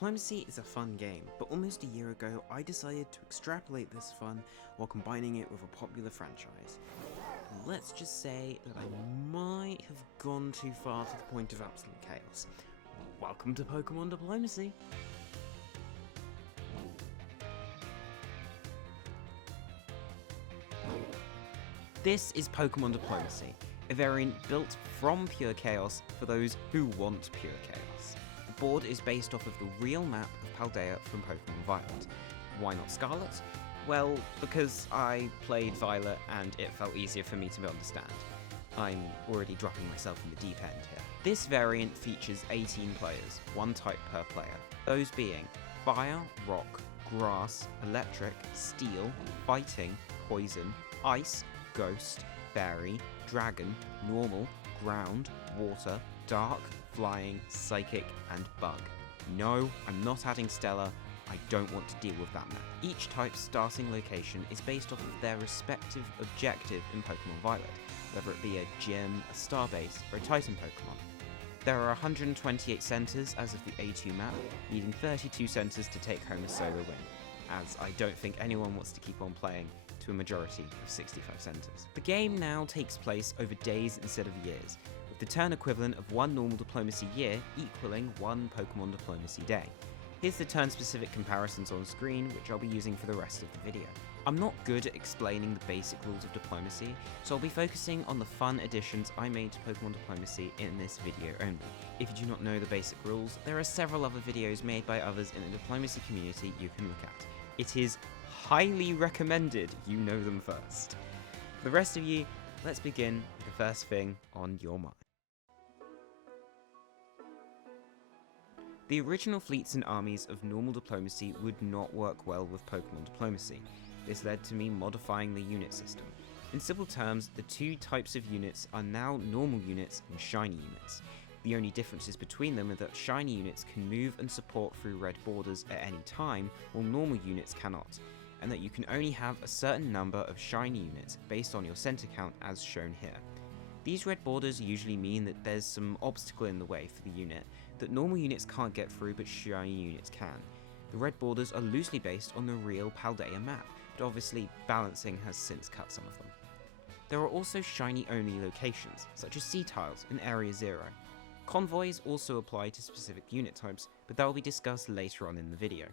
Diplomacy is a fun game, but almost a year ago I decided to extrapolate this fun while combining it with a popular franchise. Let's just say that I might have gone too far to the point of absolute chaos. Welcome to Pokémon Diplomacy! This is Pokémon Diplomacy, a variant built from pure chaos for those who want pure chaos. The board is based off of the real map of Paldea from Pokémon Violet. Why not Scarlet? Well, because I played Violet and it felt easier for me to understand. I'm already dropping myself in the deep end here. This variant features 18 players, one type per player, those being Fire, Rock, Grass, Electric, Steel, Fighting, Poison, Ice, Ghost, Fairy, Dragon, Normal, Ground, Water, Dark, Flying, Psychic, and Bug. No, I'm not adding Stellar. I don't want to deal with that map. Each type's starting location is based off of their respective objective in Pokémon Violet, whether it be a gym, a starbase, or a Titan Pokémon. There are 128 centres as of the A2 map, needing 32 centres to take home a solo win, as I don't think anyone wants to keep on playing to a majority of 65 centres. The game now takes place over days instead of years, with the turn equivalent of one normal diplomacy year equaling one Pokémon diplomacy day. Here's the turn-specific comparisons on screen, which I'll be using for the rest of the video. I'm not good at explaining the basic rules of diplomacy, so I'll be focusing on the fun additions I made to Pokémon Diplomacy in this video only. If you do not know the basic rules, there are several other videos made by others in the diplomacy community you can look at. It is highly recommended you know them first. For the rest of you, let's begin with the first thing on your mind. The original fleets and armies of normal diplomacy would not work well with Pokémon Diplomacy. This led to me modifying the unit system. In simple terms, the two types of units are now normal units and shiny units. The only differences between them are that shiny units can move and support through red borders at any time, while normal units cannot, and that you can only have a certain number of shiny units based on your center count as shown here. These red borders usually mean that there's some obstacle in the way for the unit that normal units can't get through but shiny units can. The red borders are loosely based on the real Paldea map, but obviously balancing has since cut some of them. There are also shiny only locations, such as sea tiles in Area 0. Convoys also apply to specific unit types, but that will be discussed later on in the video.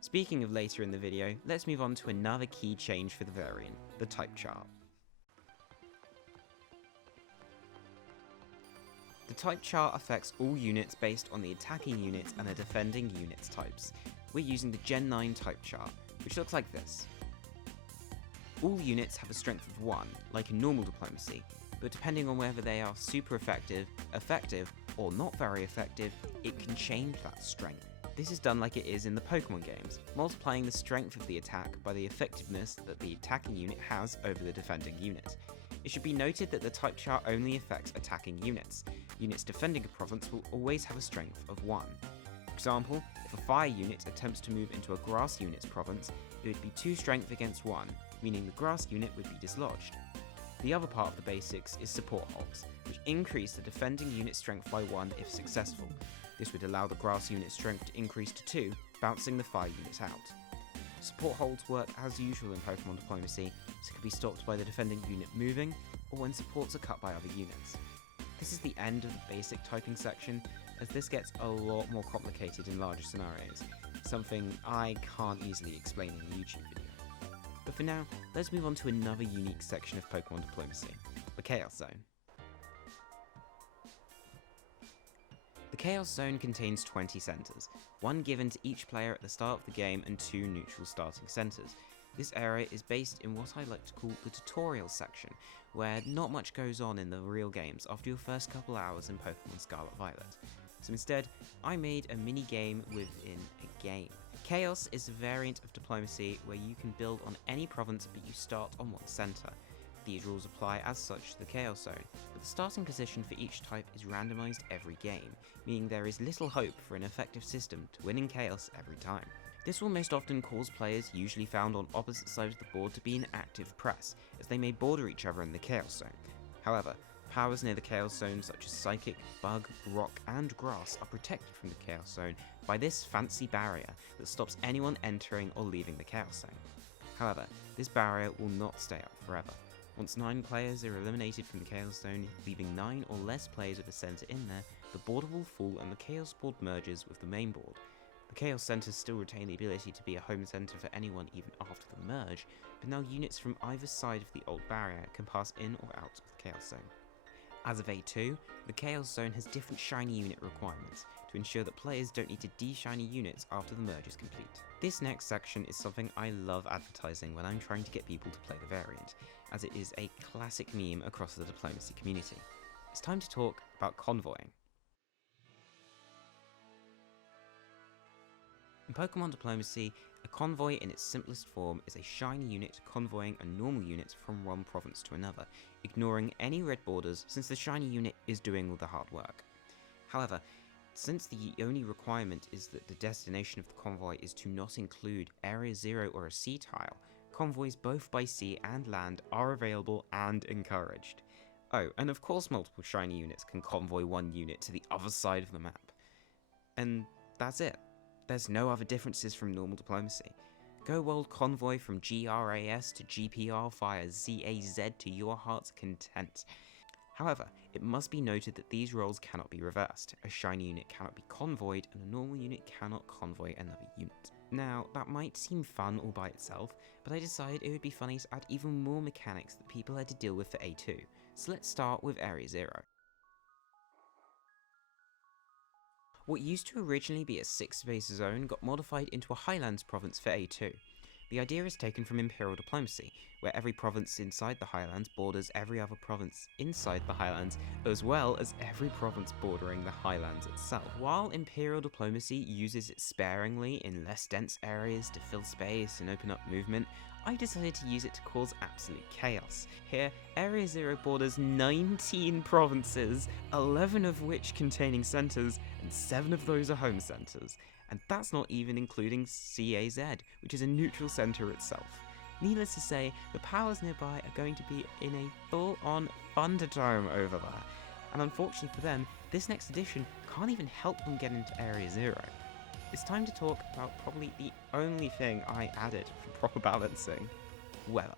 Speaking of later in the video, let's move on to another key change for the variant, the type chart. The type chart affects all units based on the attacking units and the defending units types. We're using the Gen 9 type chart, which looks like this. All units have a strength of 1, like in normal diplomacy, but depending on whether they are super effective, or not very effective, it can change that strength. This is done like it is in the Pokémon games, multiplying the strength of the attack by the effectiveness that the attacking unit has over the defending unit. It should be noted that the type chart only affects attacking units. Units defending a province will always have a strength of 1. For example, if a fire unit attempts to move into a grass unit's province, it would be 2 strength against 1, meaning the grass unit would be dislodged. The other part of the basics is support holds, which increase the defending unit's strength by 1 if successful. This would allow the grass unit's strength to increase to 2, bouncing the fire units out. Support holds work as usual in Pokémon Diplomacy, so it can be stopped by the defending unit moving, or when supports are cut by other units. This is the end of the basic typing section, as this gets a lot more complicated in larger scenarios, something I can't easily explain in a YouTube video. But for now, let's move on to another unique section of Pokémon Diplomacy, the Chaos Zone. The Chaos Zone contains 20 centres, one given to each player at the start of the game and 2 neutral starting centres. This area is based in what I like to call the tutorial section, where not much goes on in the real games after your first couple hours in Pokémon Scarlet Violet. So instead, I made a mini game within a game. Chaos is a variant of diplomacy where you can build on any province but you start on one centre. These rules apply as such to the Chaos Zone, but the starting position for each type is randomised every game, meaning there is little hope for an effective system to win in Chaos every time. This will most often cause players usually found on opposite sides of the board to be in active press, as they may border each other in the Chaos Zone. However, powers near the Chaos Zone such as Psychic, Bug, Rock and Grass are protected from the Chaos Zone by this fancy barrier that stops anyone entering or leaving the Chaos Zone. However, this barrier will not stay up forever. Once 9 players are eliminated from the Chaos Zone, leaving 9 or less players with a centre in there, the border will fall and the Chaos board merges with the main board. The Chaos Centres still retain the ability to be a home centre for anyone even after the merge, but now units from either side of the old barrier can pass in or out of the Chaos Zone. As of A2, the Chaos Zone has different shiny unit requirements to ensure that players don't need to de-shiny units after the merge is complete. This next section is something I love advertising when I'm trying to get people to play the variant, as it is a classic meme across the diplomacy community. It's time to talk about convoying. In Pokemon Diplomacy, a convoy in its simplest form is a shiny unit convoying a normal unit from one province to another, ignoring any red borders since the shiny unit is doing all the hard work. However, since the only requirement is that the destination of the convoy is to not include Area 0 or a sea tile, convoys both by sea and land are available and encouraged. Oh, and of course multiple shiny units can convoy one unit to the other side of the map. And that's it. There's no other differences from normal diplomacy. Go World Convoy from GRAS to GPR via ZAZ to your heart's content. However, it must be noted that these roles cannot be reversed. A shiny unit cannot be convoyed and a normal unit cannot convoy another unit. Now, that might seem fun all by itself, but I decided it would be funny to add even more mechanics that people had to deal with for A2. So let's start with Area 0. What used to originally be a 6-space zone got modified into a Highlands province for A2. The idea is taken from Imperial Diplomacy, where every province inside the Highlands borders every other province inside the Highlands, as well as every province bordering the Highlands itself. While Imperial Diplomacy uses it sparingly in less dense areas to fill space and open up movement, I decided to use it to cause absolute chaos. Here, Area 0 borders 19 provinces, 11 of which containing centres, and 7 of those are home centres. And that's not even including CAZ, which is a neutral centre itself. Needless to say, the powers nearby are going to be in a full-on Thunderdome over there. And unfortunately for them, this next edition can't even help them get into Area 0. It's time to talk about probably the only thing I added for proper balancing: weather.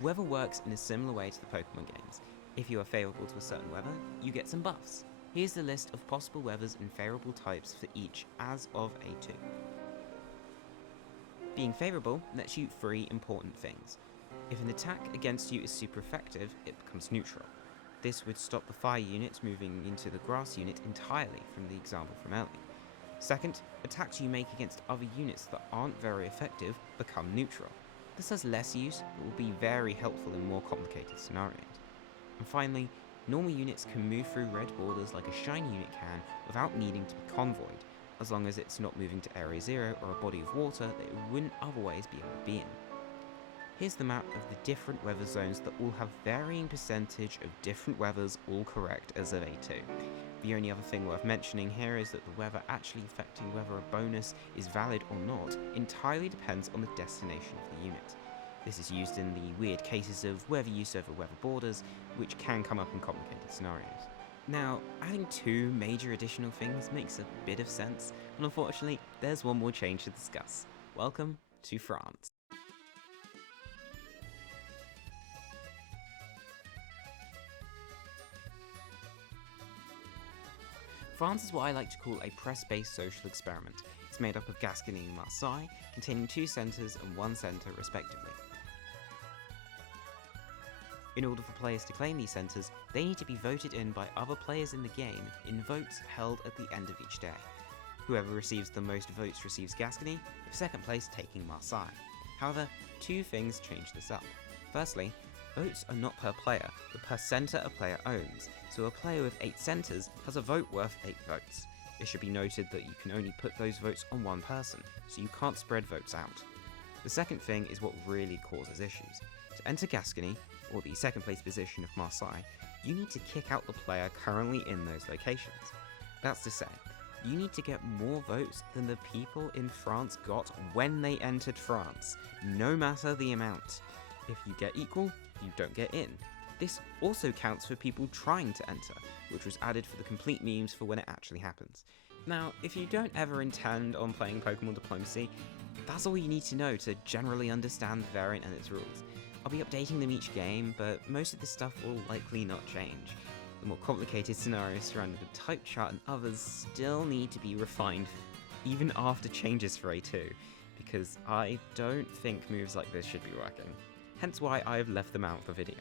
Weather works in a similar way to the Pokemon games. If you are favourable to a certain weather, you get some buffs. Here's the list of possible weathers and favourable types for each as of A2. Being favourable lets you 3 important things. If an attack against you is super effective, it becomes neutral. This would stop the fire units moving into the grass unit entirely from the example from earlier. Second, attacks you make against other units that aren't very effective become neutral. This has less use, but will be very helpful in more complicated scenarios. And finally, normal units can move through red borders like a shiny unit can without needing to be convoyed, as long as it's not moving to Area 0 or a body of water that it wouldn't otherwise be able to be in. Here's the map of the different weather zones that all have varying percentage of different weathers all correct as of A2. The only other thing worth mentioning here is that the weather actually affecting whether a bonus is valid or not entirely depends on the destination of the unit. This is used in the weird cases of weather use over weather borders, which can come up in complicated scenarios. Now, adding 2 major additional things makes a bit of sense, and unfortunately, there's one more change to discuss. Welcome to France. France is what I like to call a press-based social experiment. It's made up of Gascony and Marseille, containing 2 centres and 1 centre respectively. In order for players to claim these centres, they need to be voted in by other players in the game in votes held at the end of each day. Whoever receives the most votes receives Gascony, with second place taking Marseille. However, 2 things change this up. Firstly, votes are not per player, but per centre a player owns, so a player with 8 centres has a vote worth 8 votes. It should be noted that you can only put those votes on one person, so you can't spread votes out. The second thing is what really causes issues. To enter Gascony, or the second place position of Marseille, you need to kick out the player currently in those locations. That's to say, you need to get more votes than the people in France got when they entered France, no matter the amount. If you get equal, you don't get in. This also counts for people trying to enter, which was added for the complete memes for when it actually happens. Now, if you don't ever intend on playing Pokemon Diplomacy, that's all you need to know to generally understand the variant and its rules. I'll be updating them each game, but most of this stuff will likely not change. The more complicated scenarios surrounding the type chart and others still need to be refined even after changes for A2, because I don't think moves like this should be working. Hence why I've left them out of the video.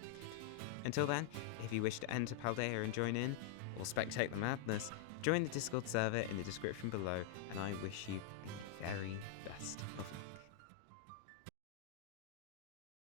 Until then, if you wish to enter Paldea and join in, or spectate the madness, join the Discord server in the description below, and I wish you the very best of luck.